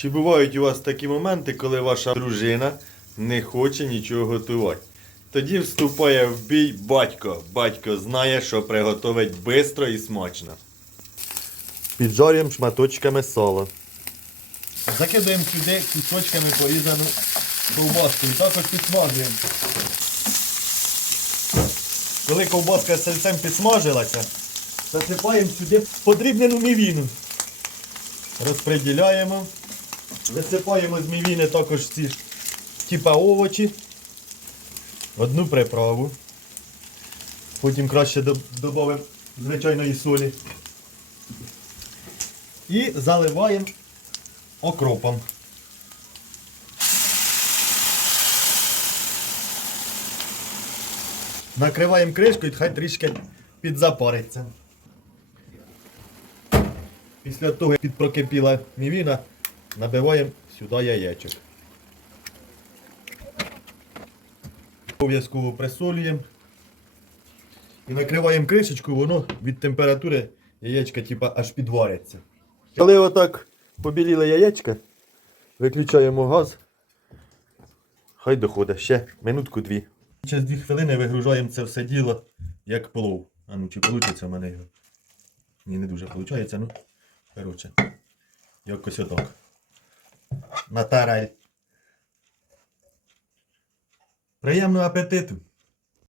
Чи бувають у вас такі моменти, коли ваша дружина не хоче нічого готувати? Тоді вступає в бій батько. Батько знає, що приготовить швидко і смачно. Піджарюємо шматочками сала. Закидаємо сюди кусочками порізану ковбаску і також підсмажуємо. Коли ковбаска з сальцем підсмажилася, засипаємо сюди подрібнену мівіну. Розподіляємо. Висипаємо з мівіни також ці типа овочі. Одну приправу. Потім краще додамо звичайної солі. І заливаємо окропом. Накриваємо кришкою і хай трішки підзапариться. Після того, як підпрокипіла мівіна, набиваємо сюди яєчок. Обов'язково присолюємо. І накриваємо кришечку, воно від температури яєчка типа, аж підвариться. Коли отак побіліли яєчка, виключаємо газ. Хай доходить ще минутку-дві. Через дві хвилини вигружаємо це все діло як плов. А ну чи вийде в мене його? Ні, не дуже виходить, ну. Коротше. Якось отак. На тарель. Приємного апетиту!